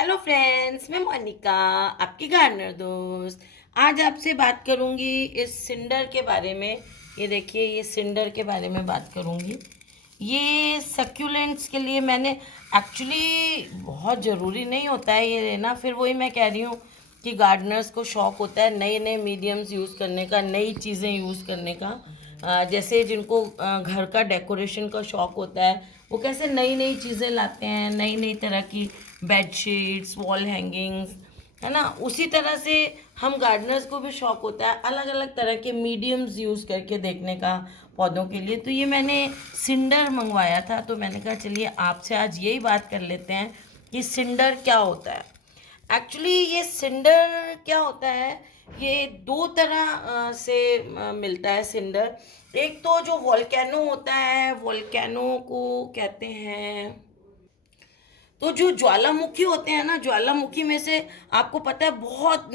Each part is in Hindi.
हेलो फ्रेंड्स, मैं मोनिका, आपकी गार्डनर दोस्त। आज आपसे बात करूंगी इस सिंडर के बारे में। ये देखिए, ये सिंडर के बारे में बात करूंगी। ये सक्यूलेंट्स के लिए मैंने एक्चुअली, बहुत ज़रूरी नहीं होता है ये लेना। फिर वही मैं कह रही हूँ कि गार्डनर्स को शौक़ होता है नए नए मीडियम्स यूज़ करने का, नई चीज़ें यूज़ करने का। जैसे जिनको घर का डेकोरेशन का शौक़ होता है, वो कैसे नई नई चीज़ें लाते हैं, नई नई तरह की बेडशीट्स, वॉल हैंगिंग्स, है ना। उसी तरह से हम गार्डनर्स को भी शौक़ होता है अलग अलग तरह के मीडियम्स यूज़ करके देखने का पौधों के लिए। तो ये मैंने सिंडर मंगवाया था, तो मैंने कहा चलिए आपसे आज यही बात कर लेते हैं कि सिंडर क्या होता है। एक्चुअली ये सिंडर क्या होता है, ये दो तरह से मिलता है सिंडर। एक तो जो वोल्केनो होता है, वोल्केनो को कहते हैं। तो जो ज्वालामुखी होते हैं ना, ज्वालामुखी में से आपको पता है बहुत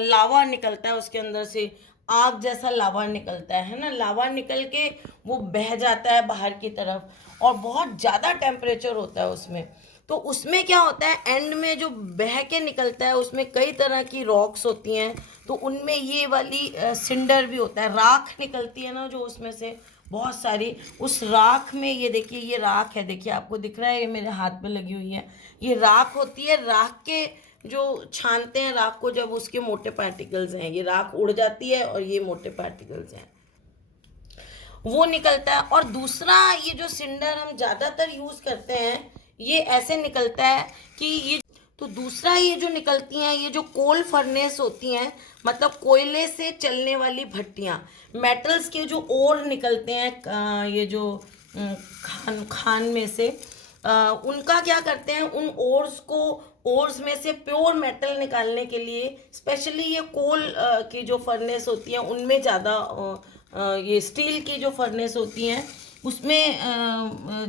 लावा निकलता है, उसके अंदर से आग जैसा लावा निकलता है ना। लावा निकल के वो बह जाता है बाहर की तरफ, और बहुत ज़्यादा टेम्परेचर होता है उसमें। तो उसमें क्या होता है, एंड में जो बह के निकलता है उसमें कई तरह की रॉक्स होती हैं। तो उनमें ये वाली सिंडर भी होता है, राख निकलती है ना जो उसमें से बहुत सारी। उस राख में ये देखिए, ये राख है, देखिए आपको दिख रहा है, ये मेरे हाथ में लगी हुई है। ये राख होती है। राख के जो छानते हैं राख को, जब उसके मोटे पार्टिकल्स हैं, ये राख उड़ जाती है और ये मोटे पार्टिकल्स हैं, वो निकलता है। और दूसरा, ये जो सिंडर हम ज़्यादातर यूज़ करते हैं, ये ऐसे निकलता है कि ये, तो दूसरा ये जो निकलती हैं, ये जो कोल फर्नेस होती हैं, मतलब कोयले से चलने वाली भट्टियाँ, मेटल्स के जो ओर निकलते हैं, ये जो खान खान में से, उनका क्या करते हैं, उन ओर्स में से प्योर मेटल निकालने के लिए स्पेशली ये कोल की जो फर्नेस होती हैं उनमें ज़्यादा, ये स्टील की जो फर्नेस होती हैं उसमें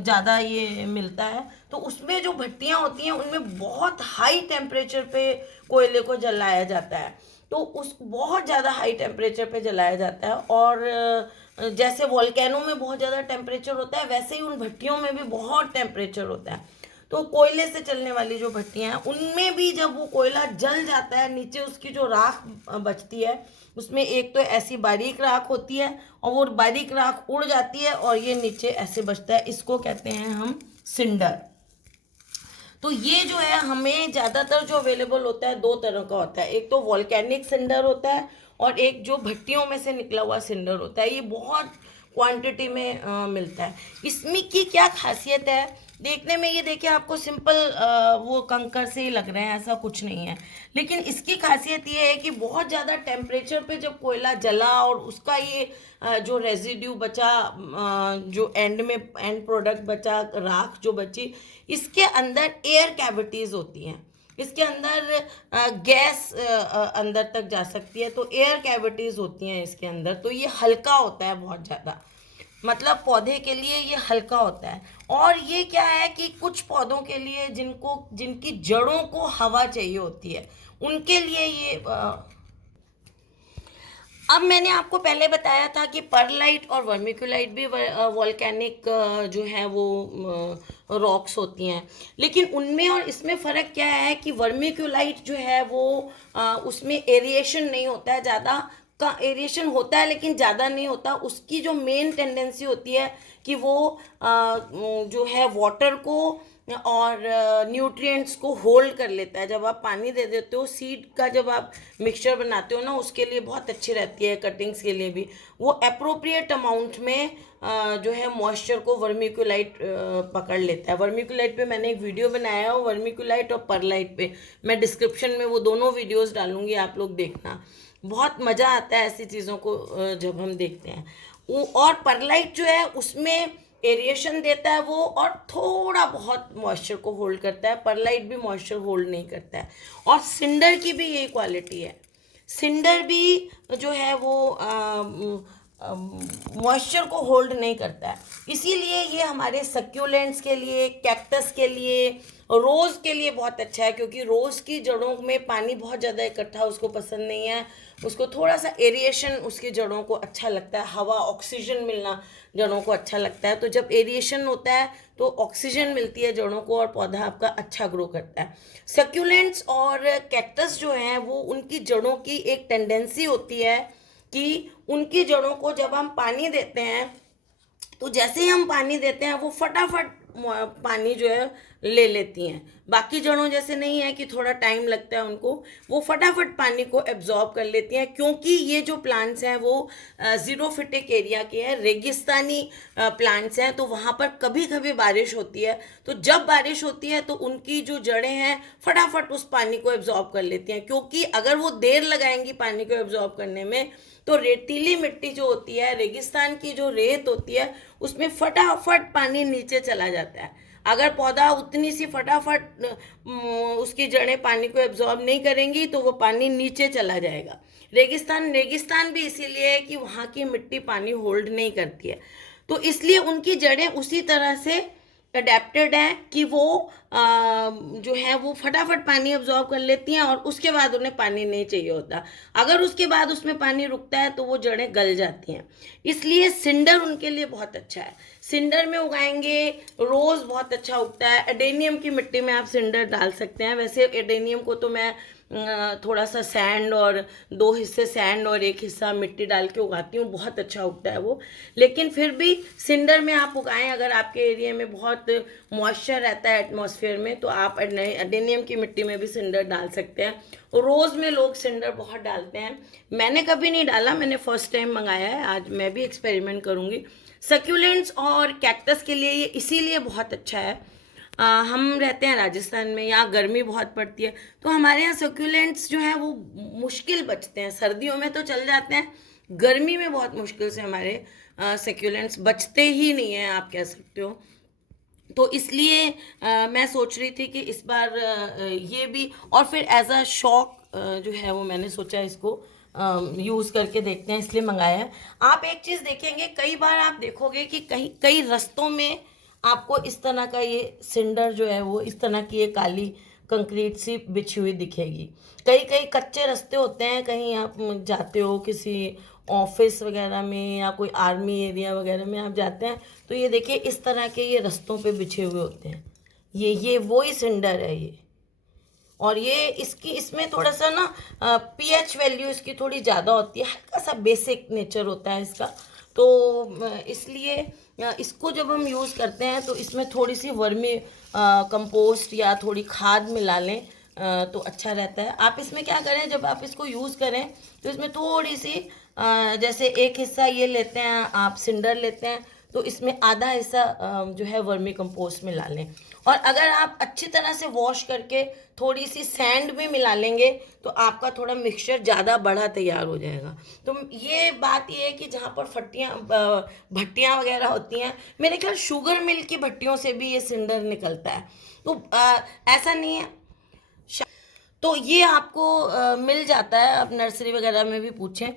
ज़्यादा ये मिलता है। तो उसमें जो भट्टियाँ होती हैं उनमें बहुत हाई टेम्परेचर पे कोयले को जलाया जाता है। तो उस बहुत ज़्यादा हाई टेम्परेचर पे जलाया जाता है। और जैसे वॉल्केनो में बहुत ज़्यादा टेम्परेचर होता है, वैसे ही उन भट्टियों में भी बहुत टेम्परेचर होता है। तो कोयले से चलने वाली जो भट्टियाँ हैं उनमें भी जब वो कोयला जल जाता है, नीचे उसकी जो राख बचती है, उसमें एक तो ऐसी बारीक राख होती है और वो बारीक राख उड़ जाती है और ये नीचे ऐसे बचता है। इसको कहते हैं हम सिंडर। तो ये जो है, हमें ज़्यादातर जो अवेलेबल होता है दो तरह का होता है। एक तो वॉल्केनिक सिंडर होता है और एक जो भट्टियों में से निकला हुआ सिंडर होता है। ये बहुत क्वांटिटी में मिलता है। इसमें की क्या खासियत है, देखने में ये देखिए आपको सिंपल वो कंकर से ही लग रहे हैं, ऐसा कुछ नहीं है। लेकिन इसकी खासियत ये है कि बहुत ज़्यादा टेम्परेचर पे जब कोयला जला और उसका ये जो रेजिड्यू बचा, जो एंड में एंड प्रोडक्ट बचा, राख जो बची, इसके अंदर एयर कैविटीज़ होती हैं। इसके अंदर गैस अंदर तक जा सकती है, तो एयर कैविटीज़ होती हैं इसके अंदर। तो ये हल्का होता है बहुत ज़्यादा, मतलब पौधे के लिए ये हल्का होता है। और ये क्या है कि कुछ पौधों के लिए जिनकी जड़ों को हवा चाहिए होती है, उनके लिए ये अब मैंने आपको पहले बताया था कि परलाइट और वर्मिकुलाइट भी वॉल्केनिक जो है वो रॉक्स होती हैं। लेकिन उनमें और इसमें फ़र्क क्या है कि वर्मिकुलाइट जो है वो उसमें एरिएशन नहीं होता है ज़्यादा। का एरिएशन होता है लेकिन ज़्यादा नहीं होता। उसकी जो मेन टेंडेंसी होती है कि वो जो है वाटर को और न्यूट्रिएंट्स को होल्ड कर लेता है। जब आप पानी दे देते हो, सीड का जब आप मिक्सचर बनाते हो ना, उसके लिए बहुत अच्छी रहती है, कटिंग्स के लिए भी। वो अप्रोप्रिएट अमाउंट में जो है मॉइस्चर को वर्मिकुलाइट पकड़ लेता है। वर्मिकुलाइट पे मैंने एक वीडियो बनाया है, वर्मिकुलाइट और परलाइट पे। मैं डिस्क्रिप्शन में वो दोनों वीडियोस डालूंगी, आप लोग देखना। बहुत मज़ा आता है ऐसी चीज़ों को जब हम देखते हैं। और परलाइट जो है उसमें एरिएशन देता है वो, और थोड़ा बहुत मॉइस्चर को होल्ड करता है। परलाइट भी मॉइस्चर होल्ड नहीं करता है। और सिंडर की भी यही क्वालिटी है। सिंडर भी जो है वो मॉइस्चर को होल्ड नहीं करता है। इसीलिए ये हमारे सक्यूलेंट्स के लिए, कैक्टस के लिए, रोज़ के लिए बहुत अच्छा है, क्योंकि रोज़ की जड़ों में पानी बहुत ज़्यादा इकट्ठा उसको पसंद नहीं है। उसको थोड़ा सा एरिएशन उसकी जड़ों को अच्छा लगता है, हवा ऑक्सीजन मिलना जड़ों को अच्छा लगता है। तो जब एरिएशन होता है तो ऑक्सीजन मिलती है जड़ों को और पौधा आपका अच्छा ग्रो करता है। सक्यूलेंट्स और कैक्टस जो हैं वो, उनकी जड़ों की एक टेंडेंसी होती है कि उनकी जड़ों को जब हम पानी देते हैं तो जैसे ही हम पानी देते हैं वो फटाफट पानी जो है ले लेती हैं। बाकी जड़ों जैसे नहीं है कि थोड़ा टाइम लगता है उनको, वो फटाफट पानी को एब्जॉर्ब कर लेती हैं, क्योंकि ये जो प्लांट्स हैं वो ज़ीरोफिटिक एरिया के हैं, रेगिस्तानी प्लांट्स हैं। तो वहाँ पर कभी कभी बारिश होती है, तो जब बारिश होती है तो उनकी जो जड़ें हैं फटाफट उस पानी को एब्जॉर्ब कर लेती हैं, क्योंकि अगर वो देर लगाएंगी पानी को एब्जॉर्ब करने में तो रेतीली मिट्टी जो होती है, रेगिस्तान की जो रेत होती है, उसमें फटाफट पानी नीचे चला जाता है। अगर पौधा उतनी सी फटाफट उसकी जड़ें पानी को एब्जॉर्ब नहीं करेंगी तो वो पानी नीचे चला जाएगा। रेगिस्तान भी इसीलिए है कि वहाँ की मिट्टी पानी होल्ड नहीं करती है, तो इसलिए उनकी जड़ें उसी तरह से अडेप्टेड है कि वो जो है वो फटाफट पानी अब्जॉर्ब कर लेती हैं और उसके बाद उन्हें पानी नहीं चाहिए होता। अगर उसके बाद उसमें पानी रुकता है तो वो जड़ें गल जाती हैं। इसलिए सिंडर उनके लिए बहुत अच्छा है। सिंडर में उगाएंगे, रोज़ बहुत अच्छा उगता है। एडेनियम की मिट्टी में आप सिंडर डाल सकते हैं। वैसे एडेनियम को तो मैं थोड़ा सा सैंड और 2 हिस्से सैंड और 1 हिस्सा मिट्टी डाल के उगाती हूँ, बहुत अच्छा उगता है वो। लेकिन फिर भी सिंडर में आप उगाएं, अगर आपके एरिया में बहुत मॉइस्चर रहता है एटमॉस्फेयर में, तो आप एडेनियम की मिट्टी में भी सिंडर डाल सकते हैं। रोज़ में लोग सिंडर बहुत डालते हैं, मैंने कभी नहीं डाला, मैंने फर्स्ट टाइम मंगाया है। आज मैं भी एक्सपेरिमेंट करूँगी। सक्यूलेंट्स और कैक्टस के लिए ये इसीलिए बहुत अच्छा है, हम रहते हैं राजस्थान में, यहाँ गर्मी बहुत पड़ती है, तो हमारे यहाँ सक्यूलेंट्स जो हैं वो मुश्किल बचते हैं। सर्दियों में तो चल जाते हैं, गर्मी में बहुत मुश्किल से हमारे सक्यूलेंट्स बचते ही नहीं हैं, आप कह सकते हो। तो इसलिए मैं सोच रही थी कि इस बार ये भी, और फिर एज अ शौक जो है वो मैंने सोचा इसको यूज़ करके देखते हैं, इसलिए मंगाया है। आप एक चीज़ देखेंगे, कई बार आप देखोगे कि कई रास्तों में आपको इस तरह का ये सिंडर जो है वो इस तरह की ये काली कंक्रीट सी बिछी हुई दिखेगी। कई कई कच्चे रास्ते होते हैं, कहीं आप जाते हो किसी ऑफिस वगैरह में या कोई आर्मी एरिया वगैरह में आप जाते हैं, तो ये देखिए इस तरह के ये रास्तों पे बिछे हुए होते हैं। ये वो ही सिंडर है ये। और ये इसमें थोड़ा सा ना पीएच वैल्यू इसकी थोड़ी ज़्यादा होती है, हल्का सा बेसिक नेचर होता है इसका। तो इसलिए इसको जब हम यूज़ करते हैं तो इसमें थोड़ी सी वर्मी कंपोस्ट या थोड़ी खाद मिला लें तो अच्छा रहता है। आप इसमें क्या करें, जब आप इसको यूज़ करें तो इसमें थोड़ी सी जैसे 1 हिस्सा ये लेते हैं आप, सिंडर लेते हैं, तो इसमें आधा हिस्सा जो है वर्मी कंपोस्ट मिला लें। और अगर आप अच्छी तरह से वॉश करके थोड़ी सी सैंड भी मिला लेंगे तो आपका थोड़ा मिक्सचर ज़्यादा बड़ा तैयार हो जाएगा। तो ये बात ये है कि जहाँ पर भट्टियाँ वगैरह होती हैं, मेरे ख्याल शुगर मिल की भट्टियों से भी ये सिंडर निकलता है, तो ऐसा नहीं है। तो ये आपको मिल जाता है, आप नर्सरी वगैरह में भी पूछें।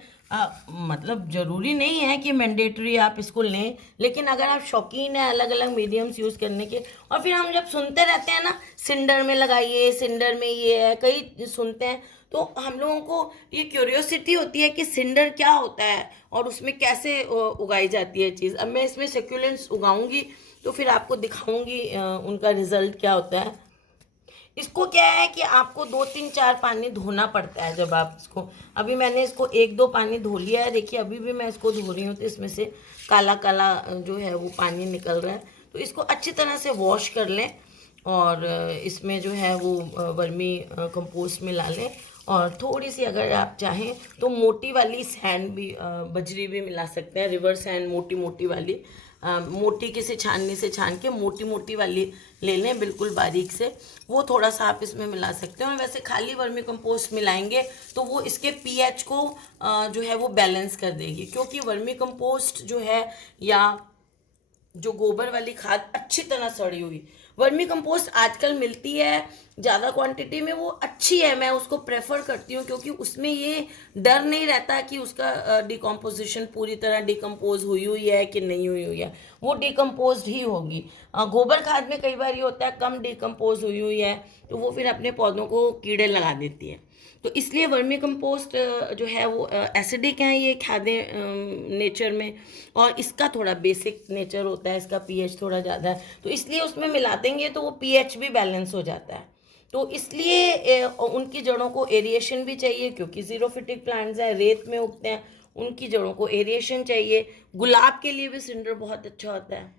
मतलब ज़रूरी नहीं है कि मैंडेटरी आप इसको लें, लेकिन अगर आप शौकीन हैं अलग अलग मीडियम्स यूज़ करने के, और फिर हम जब सुनते रहते हैं ना, सिंडर में लगाइए, सिंडर में ये है, कई सुनते हैं, तो हम लोगों को ये क्यूरियोसिटी होती है कि सिंडर क्या होता है और उसमें कैसे उगाई जाती है चीज़। अब मैं इसमें सक्यूलेंट्स उगाऊंगी तो फिर आपको दिखाऊंगी उनका रिज़ल्ट क्या होता है। इसको क्या है कि आपको 2-3-4 पानी धोना पड़ता है जब आप इसको, अभी मैंने इसको 1-2 पानी धो लिया है, देखिए अभी भी मैं इसको धो रही हूँ तो इसमें से काला काला जो है वो पानी निकल रहा है। तो इसको अच्छी तरह से वॉश कर लें और इसमें जो है वो वर्मी कंपोस्ट मिला लें, और थोड़ी सी अगर आप चाहें तो मोटी वाली सैंड भी, बजरी भी मिला सकते हैं, रिवर सैंड मोटी मोटी वाली, मोटी किसी छाननी से छान के मोटी मोटी वाली ले लें बिल्कुल बारीक से, वो थोड़ा सा आप इसमें मिला सकते हैं। और वैसे खाली वर्मी कंपोस्ट मिलाएंगे तो वो इसके पीएच को जो है वो बैलेंस कर देगी, क्योंकि वर्मी कंपोस्ट जो है या जो गोबर वाली खाद अच्छी तरह सड़ी हुई, वर्मी कंपोस्ट आजकल मिलती है ज़्यादा क्वांटिटी में, वो अच्छी है, मैं उसको प्रेफर करती हूँ, क्योंकि उसमें ये डर नहीं रहता कि उसका डिकम्पोजिशन पूरी तरह डिकम्पोज हुई हुई है कि नहीं हुई हुई है, वो डिकम्पोज ही होगी। गोबर खाद में कई बार ये होता है कम डिकम्पोज हुई हुई है, तो वो फिर अपने पौधों को कीड़े लगा देती है। तो इसलिए वर्मी कंपोस्ट जो है वो एसिडिक है ये खादें नेचर में, और इसका थोड़ा बेसिक नेचर होता है, इसका पीएच थोड़ा ज़्यादा है, तो इसलिए उसमें मिला देंगे तो वो पीएच भी बैलेंस हो जाता है। तो इसलिए उनकी जड़ों को एरिएशन भी चाहिए, क्योंकि जीरोफिटिक प्लांट्स हैं, रेत में उगते हैं, उनकी जड़ों को एरिएशन चाहिए। गुलाब के लिए भी सिंडर बहुत अच्छा होता है।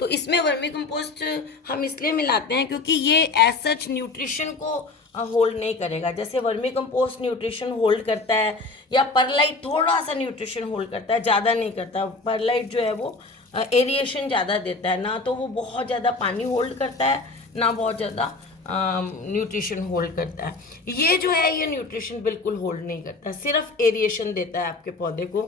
तो इसमें वर्मी कंपोस्ट हम इसलिए मिलाते हैं क्योंकि ये एज सच न्यूट्रिशन को होल्ड नहीं करेगा, जैसे वर्मी कंपोस्ट न्यूट्रिशन होल्ड करता है, या परलाइट थोड़ा सा न्यूट्रिशन होल्ड करता है, ज़्यादा नहीं करता। परलाइट जो है वो एरिएशन ज़्यादा देता है, ना तो वो बहुत ज़्यादा पानी होल्ड करता है, ना बहुत ज़्यादा न्यूट्रिशन होल्ड करता है। ये जो है ये न्यूट्रिशन बिल्कुल होल्ड नहीं करता, सिर्फ एरिएशन देता है आपके पौधे को,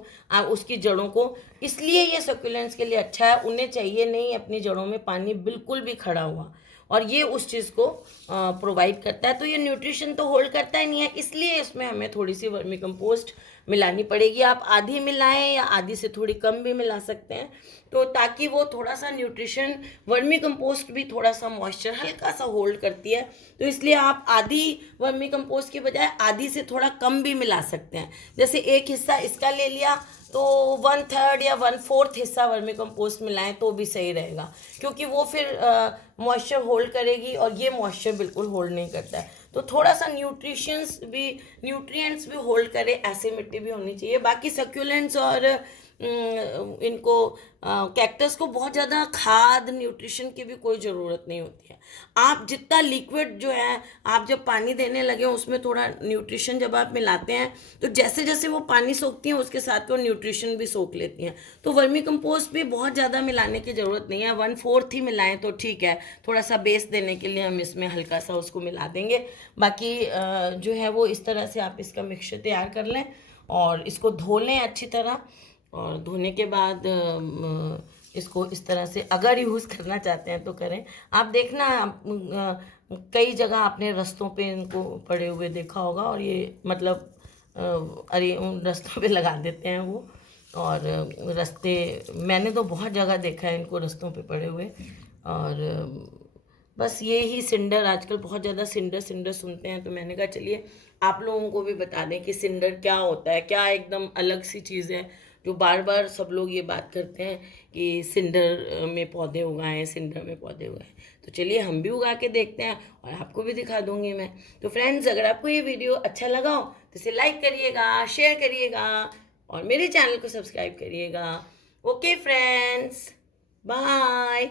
उसकी जड़ों को। इसलिए ये सक्यूलेंट्स के लिए अच्छा है, उन्हें चाहिए नहीं अपनी जड़ों में पानी बिल्कुल भी खड़ा हुआ, और ये उस चीज़ को प्रोवाइड करता है। तो ये न्यूट्रिशन तो होल्ड करता ही नहीं है, इसलिए इसमें हमें थोड़ी सी वर्मी कंपोस्ट मिलानी पड़ेगी। आप आधी मिलाएं या आधी से थोड़ी कम भी मिला सकते हैं, तो ताकि वो थोड़ा सा न्यूट्रिशन, वर्मी कंपोस्ट भी थोड़ा सा मॉइस्चर हल्का सा होल्ड करती है, तो इसलिए आप आधी वर्मी कंपोस्ट के बजाय आधी से थोड़ा कम भी मिला सकते हैं। जैसे एक हिस्सा इसका ले लिया तो 1/3 या 1/4 हिस्सा वर्मी कंपोस्ट मिलाएं तो भी सही रहेगा, क्योंकि वो फिर मॉइस्चर होल्ड करेगी, और ये मॉइस्चर बिल्कुल होल्ड नहीं करता है। तो थोड़ा सा न्यूट्रिएंट्स भी होल्ड करे, ऐसी मिट्टी भी होनी चाहिए। बाकी सक्यूलेंट्स और इनको कैक्टस को बहुत ज़्यादा खाद न्यूट्रिशन की भी कोई ज़रूरत नहीं होती है। आप जितना लिक्विड जो है, आप जब पानी देने लगे उसमें थोड़ा न्यूट्रिशन जब आप मिलाते हैं, तो जैसे जैसे वो पानी सोखती हैं उसके साथ वो न्यूट्रिशन भी सोख लेती हैं। तो वर्मी कंपोस्ट भी बहुत ज़्यादा मिलाने की ज़रूरत नहीं है, 1/4 ही मिलाएं तो ठीक है। थोड़ा सा बेस देने के लिए हम इसमें हल्का सा उसको मिला देंगे। बाकी जो है वो इस तरह से आप इसका मिक्सचर तैयार कर लें, और इसको धो लें अच्छी तरह, और धोने के बाद इसको इस तरह से अगर यूज़ करना चाहते हैं तो करें। आप देखना कई जगह आपने रास्तों पे इनको पड़े हुए देखा होगा, और ये मतलब अरे उन रास्तों पे लगा देते हैं वो, और रास्ते मैंने तो बहुत जगह देखा है इनको रास्तों पे पड़े हुए। और बस ये ही सिंडर, आजकल बहुत ज़्यादा सिंडर सिंडर सुनते हैं, तो मैंने कहा चलिए आप लोगों को भी बता दें कि सिंडर क्या होता है, क्या एकदम अलग सी चीज़ है, जो बार बार सब लोग ये बात करते हैं कि सिंडर में पौधे उगाएं, सिंडर में पौधे उगाएं। तो चलिए हम भी उगा के देखते हैं, और आपको भी दिखा दूंगी मैं। तो फ्रेंड्स, अगर आपको ये वीडियो अच्छा लगा हो तो इसे लाइक करिएगा, शेयर करिएगा, और मेरे चैनल को सब्सक्राइब करिएगा। Okay friends, bye.